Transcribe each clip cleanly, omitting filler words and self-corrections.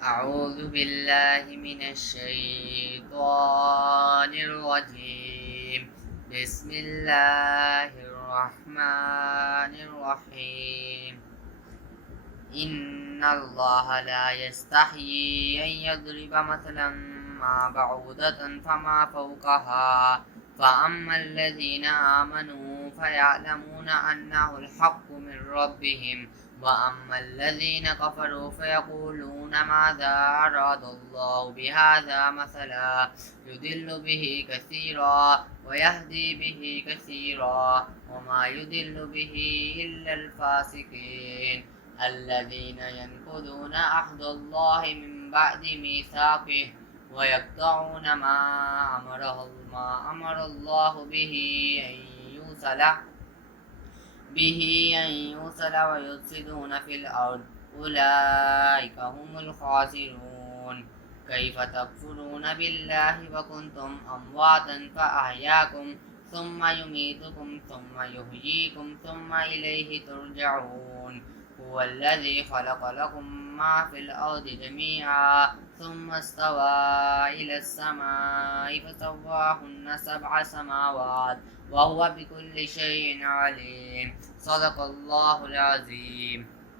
أعوذ بالله من الشيطان الرجيم بسم الله الرحمن الرحيم إن الله لا يستحيي أن يضرب مثلا ما بعوضة فما فوقها فأما الذين آمنوا فيعلمون أنه الحق من ربهم وأما الذين كفروا فيقولون ماذا أراد الله بهذا مثلا يضل به كثيرا ويهدي به كثيرا وما يضل به إلا الفاسقين الذين ينقضون عهد الله من بعد ميثاقه ويقطعون ما أمر الله به أن يوصل ويفسدون في الأرض أولئك هم الخاسرون كيف تكفرون بالله وكنتم أمواتا فأحياكم ثم يميتكم ثم يحييكم ثم إليه ترجعون هو الذي خلق لكم ما في الأرض جميعا ثم استوى إلى السماء فسواهن 7 سماوات وهو بكل شيء عليم صدق الله العظيم.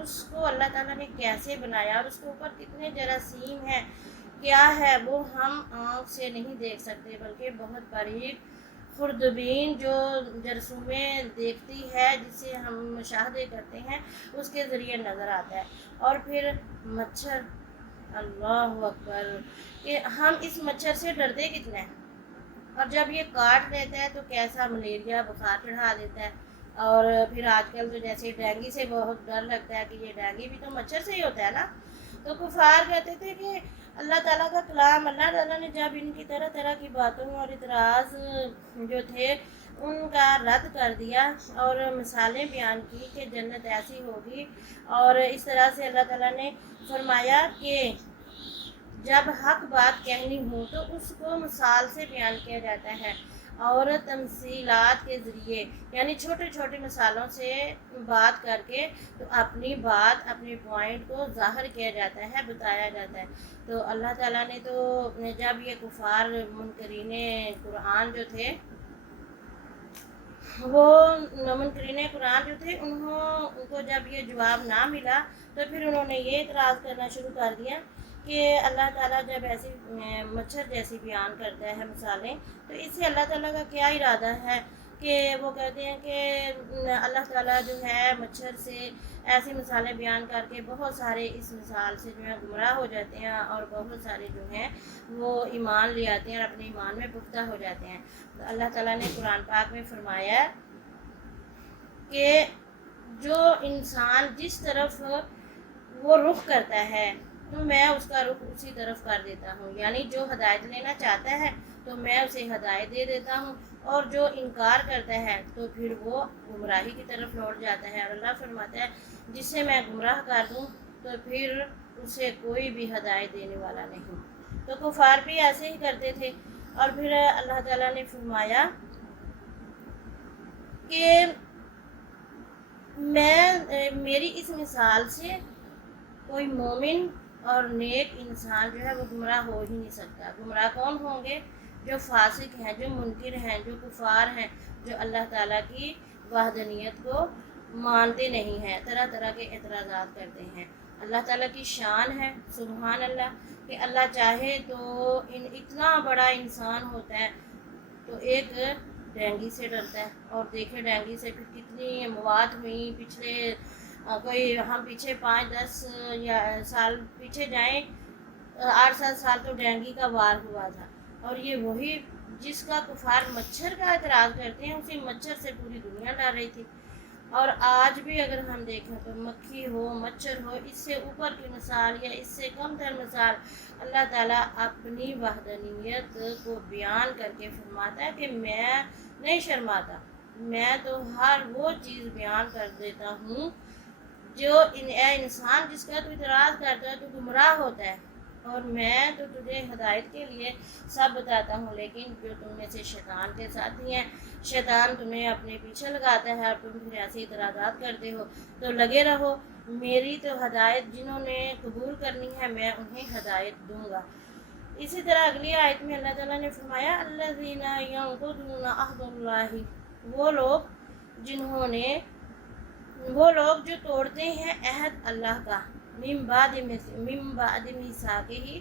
اس کو اللہ تعالیٰ نے کیسے بنایا اور اس کے اوپر کتنے جراثیم ہیں، کیا ہے، وہ ہم آنکھ سے نہیں دیکھ سکتے، بلکہ بہت باریک خوردبین جو جرثومیں دیکھتی ہے، جسے ہم مشاہدے کرتے ہیں، اس کے ذریعے نظر آتا ہے۔ اور پھر مچھر، اللہ اکبر، کہ ہم اس مچھر سے ڈرتے کتنے ہیں، اور جب یہ کاٹ دیتا ہے تو کیسا ملیریا بخار چڑھا دیتا ہے۔ اور پھر آج کل تو جیسے ڈینگی سے بہت ڈر لگتا ہے کہ یہ ڈینگی بھی تو مچھر سے ہی ہوتا ہے نا۔ تو کفار کہتے تھے کہ اللہ تعالیٰ کا کلام، اللہ تعالیٰ نے جب ان کی طرح طرح کی باتوں اور اعتراض جو تھے ان کا رد کر دیا اور مثالیں بیان کی کہ جنت ایسی ہوگی، اور اس طرح سے اللہ تعالیٰ نے فرمایا کہ جب حق بات کہنی ہو تو اس کو مثال سے بیان کیا جاتا ہے اور تمثیلات کے ذریعے، یعنی چھوٹے چھوٹے مثالوں سے بات کر کے تو اپنی بات، اپنے پوائنٹ کو ظاہر کیا جاتا ہے، بتایا جاتا ہے۔ تو اللہ تعالیٰ نے تو جب یہ کفار منکرین قرآن جو تھے، وہ منکرین قرآن جو تھے، ان کو جب یہ جواب نہ ملا تو پھر انہوں نے یہ اعتراض کرنا شروع کر دیا کہ اللہ تعالیٰ جب ایسی مچھر جیسی بیان کرتا ہے مثالیں، تو اس سے اللہ تعالیٰ کا کیا ارادہ ہے؟ کہ وہ کہتے ہیں کہ اللہ تعالیٰ جو ہے مچھر سے ایسی مثالیں بیان کر کے بہت سارے اس مثال سے جو ہے گمراہ ہو جاتے ہیں، اور بہت سارے جو ہیں وہ ایمان لے آتے ہیں اور اپنے ایمان میں پختہ ہو جاتے ہیں۔ تو اللہ تعالیٰ نے قرآن پاک میں فرمایا کہ جو انسان جس طرف وہ رخ کرتا ہے تو میں اس کا رخ اسی طرف کر دیتا ہوں، یعنی جو ہدایت لینا چاہتا ہے تو میں اسے ہدایت دے دیتا ہوں، اور جو انکار کرتا ہے تو پھر وہ گمراہی کی طرف لوٹ جاتا ہے۔ اور اللہ فرماتا ہے جسے میں گمراہ کر دوں تو پھر اسے کوئی بھی ہدایت دینے والا نہیں۔ تو کفار بھی ایسے ہی کرتے تھے۔ اور پھر اللہ تعالیٰ نے فرمایا کہ میری اس مثال سے کوئی مومن اور نیک انسان جو ہے وہ گمراہ ہو ہی نہیں سکتا۔ گمراہ کون ہوں گے؟ جو فاسق ہیں، جو منکر ہیں، جو کفار ہیں، جو اللہ تعالیٰ کی وحدانیت کو مانتے نہیں ہیں، طرح طرح کے اعتراضات کرتے ہیں۔ اللہ تعالیٰ کی شان ہے، سبحان اللہ، کہ اللہ چاہے تو اتنا بڑا انسان ہوتا ہے تو ایک ڈینگی سے ڈرتا ہے، اور دیکھیں ڈینگی سے پھر کتنی اموات ہوئیں پچھلے کوئی ہم پیچھے 5-10 یا سال پیچھے جائیں، 8-7 سال تو ڈینگی کا وار ہوا تھا، اور یہ وہی جس کا کفار مچھر کا اعتراض کرتے ہیں، اسی مچھر سے پوری دنیا ڈر رہی تھی۔ اور آج بھی اگر ہم دیکھیں تو مکھی ہو، مچھر ہو، اس سے اوپر کی مثال یا اس سے کم تر مثال اللہ تعالیٰ اپنی وحدانیت کو بیان کر کے فرماتا ہے کہ میں نہیں شرماتا، میں تو ہر وہ چیز بیان کر دیتا ہوں جو اے انسان جس کا تو اعتراض کرتا ہے تو گمراہ ہوتا ہے، اور میں تو تجھے ہدایت کے لیے سب بتاتا ہوں، لیکن جو تم میں سے شیطان کے ساتھی ہیں، شیطان تمہیں اپنے پیچھے لگاتا ہے اور تم پھر ایسے اعتراضات کرتے ہو، تو لگے رہو، میری تو ہدایت جنہوں نے قبول کرنی ہے میں انہیں ہدایت دوں گا۔ اسی طرح اگلی آیت میں اللہ تعالیٰ نے فرمایا الذین ینقضون عہد اللہ، وہ لوگ جو توڑتے ہیں عہد اللہ کا، من بعد میثاقہ،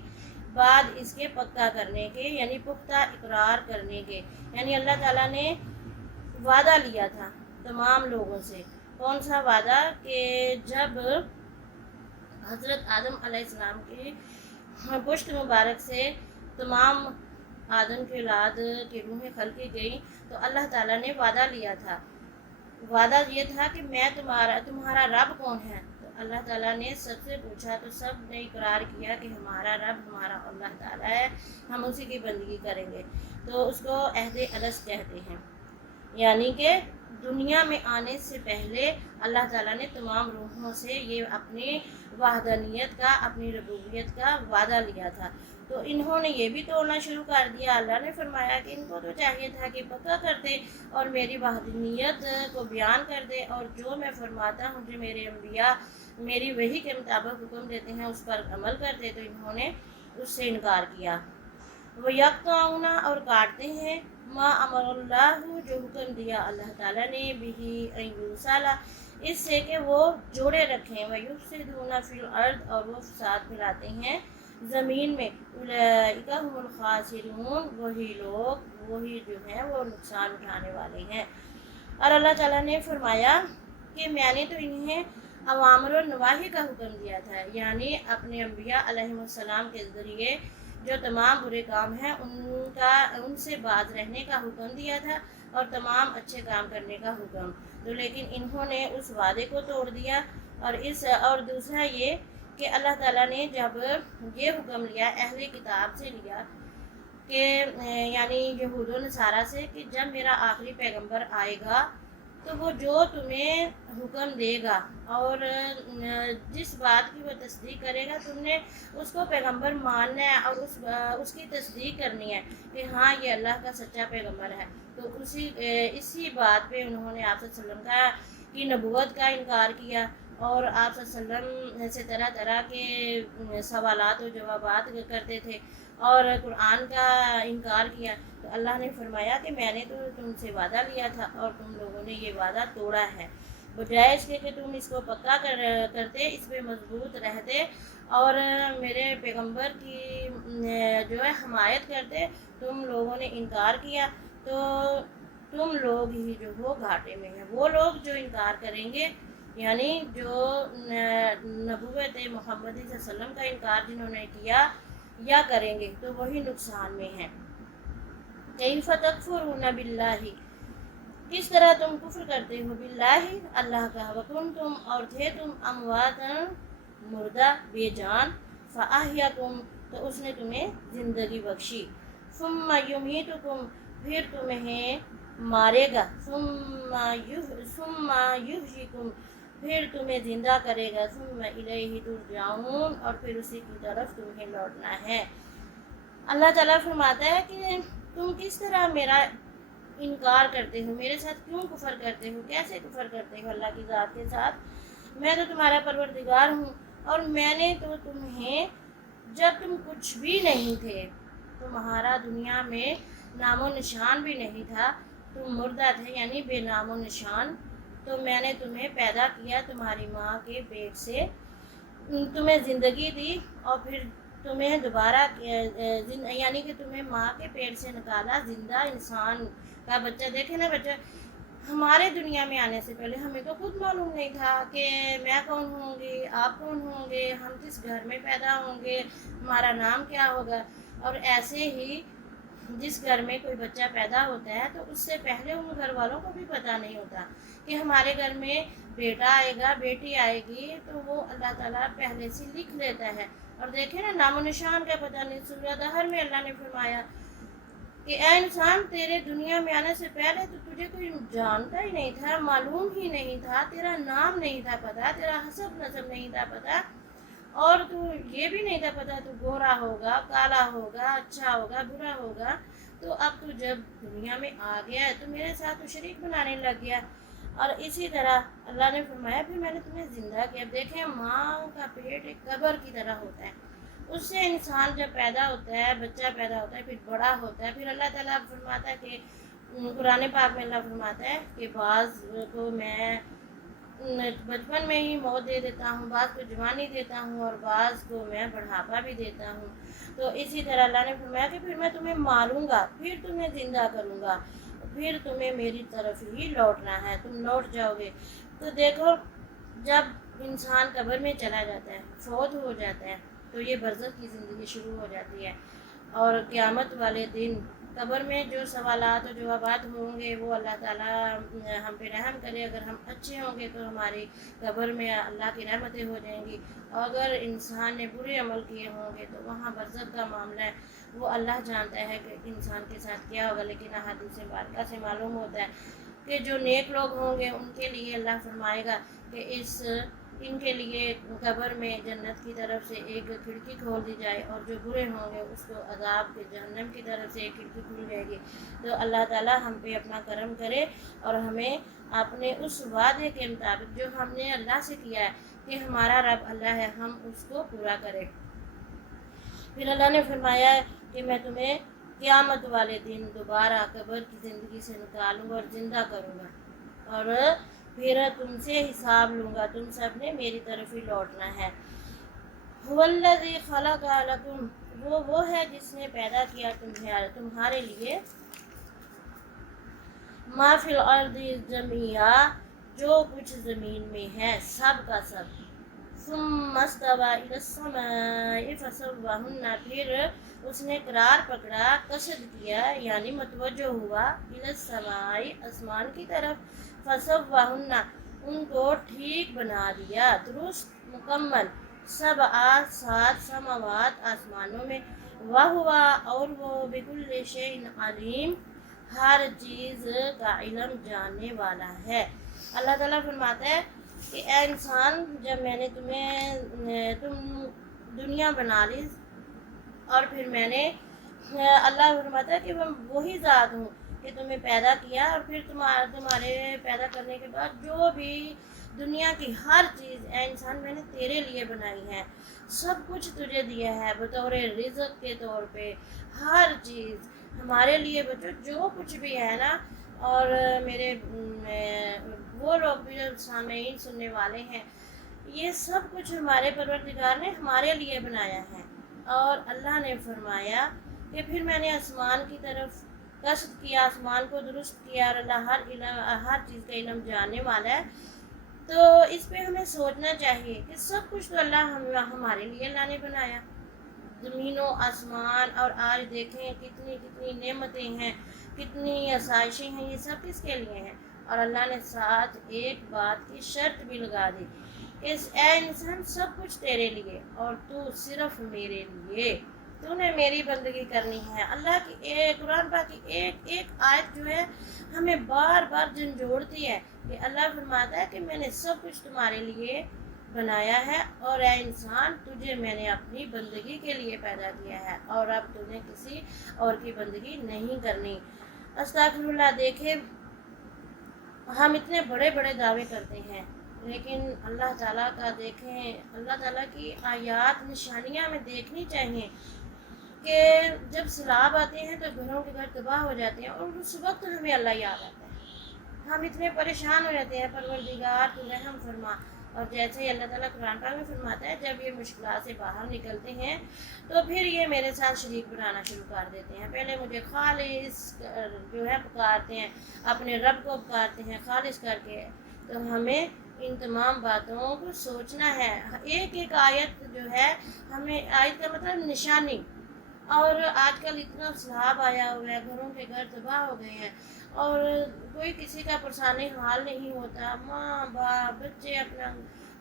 بعد اس کے پکا کرنے کے، یعنی پختہ اقرار کرنے کے، یعنی اللہ تعالیٰ نے وعدہ لیا تھا تمام لوگوں سے۔ کون سا وعدہ؟ کہ جب حضرت آدم علیہ السلام کی پشت مبارک سے تمام آدم کی اولاد کی روحیں خلقی گئیں تو اللہ تعالیٰ نے وعدہ لیا تھا، وعدہ یہ تھا کہ میں تمہارا رب کون ہے؟ تو اللہ تعالیٰ نے سب سے پوچھا تو سب نے اقرار کیا کہ ہمارا رب ہمارا اللہ تعالیٰ ہے، ہم اسی کی بندگی کریں گے۔ تو اس کو عہد الست کہتے ہیں، یعنی کہ دنیا میں آنے سے پہلے اللہ تعالیٰ نے تمام روحوں سے یہ اپنی وحدانیت کا، اپنی ربوبیت کا وعدہ لیا تھا، تو انہوں نے یہ بھی توڑنا شروع کر دیا۔ اللہ نے فرمایا کہ ان کو تو چاہیے تھا کہ پکا کر دے اور میری وحدانیت کو بیان کر دے، اور جو میں فرماتا ہوں، جو میرے انبیاء میری وحی کے مطابق حکم دیتے ہیں اس پر عمل کرتے، تو انہوں نے اس سے انکار کیا۔ وہ یقطعون، اور کاٹتے ہیں، ما امر اللہ، جو حکم دیا اللہ تعالیٰ نے، بھی ان یرسل، اس سے کہ وہ جوڑے رکھیں وَيُفْسِدُونَ فِي الْأَرْضِ اور وہ فساد پھیلاتے ہیں زمین میں اولئک هم الخاسرون وہی جو ہیں وہ نقصان اٹھانے والے ہیں۔ اور اللہ تعالیٰ نے فرمایا کہ میں نے تو انہیں اوامر و نواہی کا حکم دیا تھا، یعنی اپنے انبیاء علیہ السلام کے ذریعے جو تمام برے کام ہیں ان سے باز رہنے کا حکم دیا تھا اور تمام اچھے کام کرنے کا حکم، تو لیکن انہوں نے اس وعدے کو توڑ دیا۔ اور دوسرا یہ کہ اللہ تعالیٰ نے جب یہ حکم لیا اہل کتاب سے لیا کہ یعنی یہود و نصارہ سے کہ جب میرا آخری پیغمبر آئے گا تو وہ جو تمہیں حکم دے گا اور جس بات کی وہ تصدیق کرے گا تم نے اس کو پیغمبر ماننا ہے اور اس کی تصدیق کرنی ہے کہ ہاں یہ اللہ کا سچا پیغمبر ہے، تو اسی بات پہ انہوں نے آپ صلی اللہ علیہ وسلم کی نبوت کا انکار کیا اور آپ صلی اللہ علیہ وسلم سے طرح طرح کے سوالات و جوابات کرتے تھے اور قرآن کا انکار کیا۔ تو اللہ نے فرمایا کہ میں نے تو تم سے وعدہ لیا تھا اور تم لوگوں نے یہ وعدہ توڑا ہے، بجائے اس کے کہ تم اس کو پکا کرتے، اس پہ مضبوط رہتے اور میرے پیغمبر کی جو ہے حمایت کرتے، تم لوگوں نے انکار کیا تو تم لوگ ہی جو ہو گھاٹے میں ہیں۔ وہ لوگ جو انکار کریں گے یعنی جو نبوت محمد صلی اللہ علیہ وسلم کا انکار جنہوں نے کیا یا کریں گے تو وہی نقصان میں ہیں۔ کیف تکفرون باللہ، کس طرح تم کفر کرتے ہو باللہ اللہ کا، وکنتم اور تھے تم امواتا مردہ بے جان، فاحیاکم تو اس نے تمہیں زندگی بخشی، ثم یمیتکم پھر تمہیں مارے گا، ثم یحییکم پھر تمہیں زندہ کرے گا، ثم الیہ ترجعون اور پھر اسی کی طرف تمہیں لوٹنا ہے۔ اللہ تعالیٰ فرماتا ہے کہ تم کس طرح میرا انکار کرتے ہو، میرے ساتھ کیوں کفر کرتے ہو، کیسے کفر کرتے ہو اللہ کی ذات کے ساتھ، میں تو تمہارا پروردگار ہوں اور میں نے تو تمہیں جب تم کچھ بھی نہیں تھے، تمہارا دنیا میں نام و نشان بھی نہیں تھا، تم مردہ تھے یعنی بے نام و نشان، تو میں نے تمہیں پیدا کیا تمہاری ماں کے پیٹ سے، تمہیں زندگی دی اور پھر تمہیں دوبارہ یعنی کہ تمہیں ماں کے پیٹ سے نکالا زندہ انسان کا بچہ۔ دیکھیں نا بچہ، ہمارے دنیا میں آنے سے پہلے ہمیں تو خود معلوم نہیں تھا کہ میں کون ہوں گی، آپ کون ہوں گے، ہم کس گھر میں پیدا ہوں گے، ہمارا نام کیا ہوگا۔ اور ایسے ہی جس گھر میں کوئی بچہ پیدا ہوتا ہے تو اس سے پہلے ان گھر والوں کو بھی پتہ نہیں ہوتا کہ ہمارے گھر میں بیٹا آئے گا، بیٹی آئے گی، تو وہ اللہ تعالیٰ پہلے سے لکھ لیتا ہے۔ اور دیکھیں نا نام و نشان کا پتہ نہیں، سورہ دہر میں اللہ نے فرمایا کہ اے انسان تیرے دنیا میں آنے سے پہلے تو تجھے کوئی جانتا ہی نہیں تھا، معلوم ہی نہیں تھا، تیرا نام نہیں تھا پتہ، تیرا حسب نسب نہیں تھا پتہ، اور تو یہ بھی نہیں تھا پتہ تو گورا ہوگا، کالا ہوگا، اچھا ہوگا، برا ہوگا، تو اب تو جب دنیا میں آ گیا ہے تو میرے ساتھ تو شریک بنانے لگ گیا۔ اور اسی طرح اللہ نے فرمایا پھر میں نے تمہیں زندہ کیا۔ اب دیکھیں ماں کا پیٹ ایک قبر کی طرح ہوتا ہے، اس سے انسان جب پیدا ہوتا ہے، بچہ پیدا ہوتا ہے، پھر بڑا ہوتا ہے، پھر اللہ تعالیٰ فرماتا ہے کہ قرآن پاک میں اللہ فرماتا ہے کہ بعض کو میں بچپن میں ہی موت دے دیتا ہوں، بعض کو جوانی دیتا ہوں اور بعض کو میں بڑھاپا بھی دیتا ہوں۔ تو اسی طرح اللہ نے فرمایا کہ پھر میں تمہیں ماروں گا، پھر تمہیں زندہ کروں گا، پھر تمہیں میری طرف ہی لوٹنا ہے، تم لوٹ جاؤ گے۔ تو دیکھو جب انسان قبر میں چلا جاتا ہے، فوت ہو جاتا ہے، تو یہ برزخ کی زندگی شروع ہو جاتی ہے، اور قیامت والے دن قبر میں جو سوالات و جوابات ہوں گے وہ اللہ تعالیٰ ہم پہ رحم کرے، اگر ہم اچھے ہوں گے تو ہماری قبر میں اللہ کی رحمتیں ہو جائیں گی، اور اگر انسان نے برے عمل کیے ہوں گے تو وہاں برزخ کا معاملہ ہے، وہ اللہ جانتا ہے کہ انسان کے ساتھ کیا ہوگا۔ لیکن احادیث مبارکہ سے معلوم ہوتا ہے کہ جو نیک لوگ ہوں گے ان کے لیے اللہ فرمائے گا کہ ان کے لیے قبر میں جنت کی طرف سے ایک کھڑکی کھول دی جائے، اور جو برے ہوں گے اس کو عذاب کے جہنم کی طرف سے ایک کھڑکی کھل جائے گی۔ تو اللہ تعالیٰ ہم پہ اپنا کرم کرے اور ہمیں اپنے اس وعدے کے مطابق جو ہم نے اللہ سے کیا ہے کہ ہمارا رب اللہ ہے، ہم اس کو پورا کریں۔ پھر اللہ نے فرمایا ہے کہ میں تمہیں قیامت والے دن دوبارہ قبر کی زندگی سے نکالوں گا اور زندہ کروں گا، اور پھر تم سے حساب لوں گا، تم سب نے میری طرف ہی لوٹنا ہے۔ والذی خلق لکم، وہ ہے جس نے پیدا کیا تمہارے لیے ما فی الارض جميعا، جو کچھ زمین میں ہے سب کا سب۔ ثم استوى الى السماء فسواهن، پھر اس نے قرار پکڑا، قصد کیا یعنی متوجہ ہوا، الى السماء آسمان کی طرف، فسواهن ان کو ٹھیک بنا دیا، درست مکمل، سات سماوات آسمانوں میں، وہوا اور وہ بکل شیء علیم ہر چیز کا علم جاننے والا ہے۔ اللہ تعالیٰ فرماتا ہے کہ اے انسان، جب میں نے تم دنیا بنا لی، اور پھر میں نے اللہ فرماتا ہے کہ میں وہی ذات ہوں کہ تمہیں پیدا کیا، اور پھر تمہارے پیدا کرنے کے بعد جو بھی دنیا کی ہر چیز اے انسان میں نے تیرے لیے بنائی ہے، سب کچھ تجھے دیا ہے بطور رزق کے طور پہ، ہر چیز ہمارے لیے بچو جو کچھ بھی ہے نا۔ اور میرے وہ لوگ بھی جو سامعین سننے والے ہیں، یہ سب کچھ ہمارے پروردگار نے ہمارے لیے بنایا ہے۔ اور اللہ نے فرمایا کہ پھر میں نے آسمان کی طرف قصد کیا، آسمان کو درست کیا، اور اللہ ہر چیز کا علم جاننے والا ہے۔ تو اس پہ ہمیں سوچنا چاہیے کہ سب کچھ تو اللہ ہمارے لیے اللہ نے بنایا، زمین و آسمان، اور آج دیکھیں کتنی کتنی نعمتیں ہیں، کتنی آسائشیں ہیں، یہ سب کس کے لیے ہیں؟ اور اللہ نے ساتھ ایک بات کی شرط بھی لگا دی کہ اے انسان سب کچھ تیرے لیے، اور تو صرف میرے لیے، تو نے میری بندگی کرنی ہے۔ اللہ کی قرآن پاک کی ایک ایک آیت جو ہے ہمیں بار بار جھنجھوڑتی ہے کہ اللہ فرماتا ہے کہ میں نے سب کچھ تمہارے لیے بنایا ہے، اور اے انسان تجھے میں نے اپنی بندگی کے لیے پیدا کیا ہے، اور اب تمہیں کسی اور کی بندگی نہیں کرنی۔ استغفر اللہ، دیکھیں ہم اتنے بڑے بڑے دعوے کرتے ہیں، لیکن اللہ تعالیٰ کا دیکھیں، اللہ تعالیٰ کی آیات نشانیاں ہمیں دیکھنی چاہیے کہ جب سیلاب آتے ہیں تو گھروں کے گھر تباہ ہو جاتے ہیں، اور اس وقت ہمیں اللہ یاد آتا ہے، ہم اتنے پریشان ہو جاتے ہیں، پروردگار تو رحم فرما۔ اور جیسے اللہ تعالیٰ قرآن پاک میں فرماتا ہے جب یہ مشکلات سے باہر نکلتے ہیں تو پھر یہ میرے ساتھ شریک بنانا شروع کر دیتے ہیں، پہلے مجھے خالص جو ہے پکارتے ہیں، اپنے رب کو پکارتے ہیں خالص کر کے۔ تو ہمیں ان تمام باتوں کو سوچنا ہے، ایک ایک آیت جو ہے، ہمیں آیت کا مطلب نشانی۔ اور آج کل اتنا سیلاب آیا ہوا ہے، گھروں کے گھر تباہ ہو گئے ہیں، اور کوئی کسی کا پرسانی حال نہیں ہوتا، ماں باپ بچے اپنا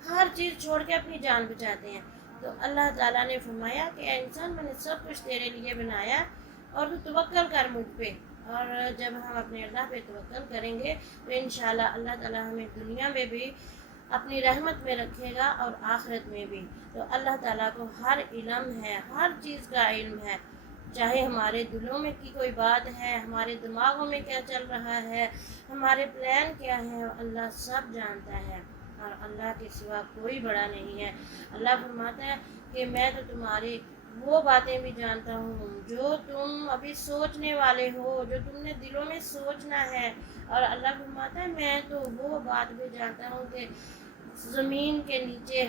ہر چیز چھوڑ کے اپنی جان بچاتے ہیں۔ تو اللہ تعالیٰ نے فرمایا کہ اے انسان میں نے سب کچھ تیرے لیے بنایا، اور تو توکل کر مجھ پہ۔ اور جب ہم اپنے اللہ پہ توکل کریں گے تو انشاءاللہ اللہ تعالیٰ ہمیں دنیا میں بھی اپنی رحمت میں رکھے گا، اور آخرت میں بھی۔ تو اللہ تعالیٰ کو ہر علم ہے، ہر چیز کا علم ہے، چاہے ہمارے دلوں میں کی کوئی بات ہے، ہمارے دماغوں میں کیا چل رہا ہے، ہمارے پلان کیا ہے، اللہ سب جانتا ہے، اور اللہ کے سوا کوئی بڑا نہیں ہے۔ اللہ فرماتا ہے کہ میں تو تمہاری وہ باتیں بھی جانتا ہوں جو تم ابھی سوچنے والے ہو، جو تم نے دلوں میں سوچنا ہے، اور اللہ فرماتا ہے میں تو وہ بات بھی جانتا ہوں کہ زمین کے نیچے،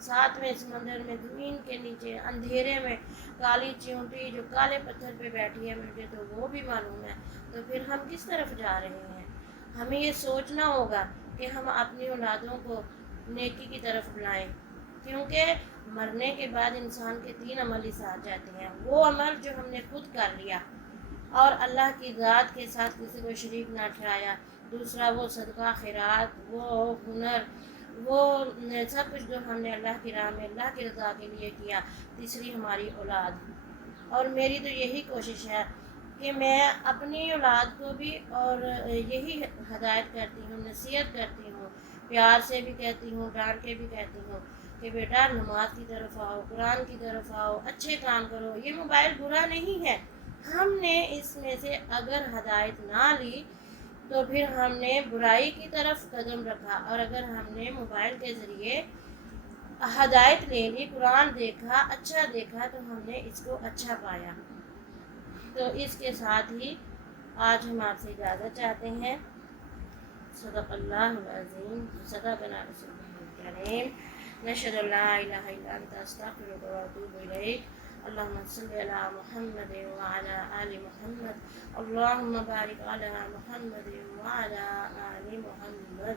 ساتویں سمندر میں، زمین کے نیچے اندھیرے میں کالی چیونٹی جو کالے پتھر پہ بیٹھی ہے، مجھے تو وہ بھی معلوم ہے۔ تو پھر ہم کس طرف جا رہے ہیں؟ ہمیں یہ سوچنا ہوگا کہ ہم اپنی اولادوں کو نیکی کی طرف بلائیں، کیونکہ مرنے کے بعد انسان کے 3 عمل ہی ساتھ جاتے ہیں، وہ عمل جو ہم نے خود کر لیا اور اللہ کی ذات کے ساتھ کسی کو شریک نہ ٹھہرایا، دوسرا وہ صدقہ خیرات، وہ ہنر، وہ سب کچھ جو ہم نے اللہ کی راہ میں اللہ کی رضا کے لیے کیا، تیسری ہماری اولاد۔ اور میری تو یہی کوشش ہے کہ میں اپنی اولاد کو بھی اور یہی ہدایت کرتی ہوں، نصیحت کرتی ہوں، پیار سے بھی کہتی ہوں، ڈانٹ کے بھی کہتی ہوں کہ بیٹا نماز کی طرف آؤ، قرآن کی طرف آؤ، اچھے کام کرو، یہ موبائل برا نہیں ہے، ہم نے اس میں سے اگر ہدایت نہ لی تو پھر ہم نے برائی کی طرف قدم رکھا، اور اگر ہم نے موبائل کے ذریعے ہدایت لے لی، قرآن دیکھا، اچھا دیکھا، تو ہم نے اس کو اچھا پایا۔ تو اس کے ساتھ ہی آج ہم آپ سے اجازت چاہتے ہیں۔ صدق اللہ العظیم صدقنا رسولہ الکریم نشهد ان لا اله الا انت استغفرك واتوب اليك اللهم صل على محمد وعلى ال محمد اللهم بارك على محمد وعلى ال محمد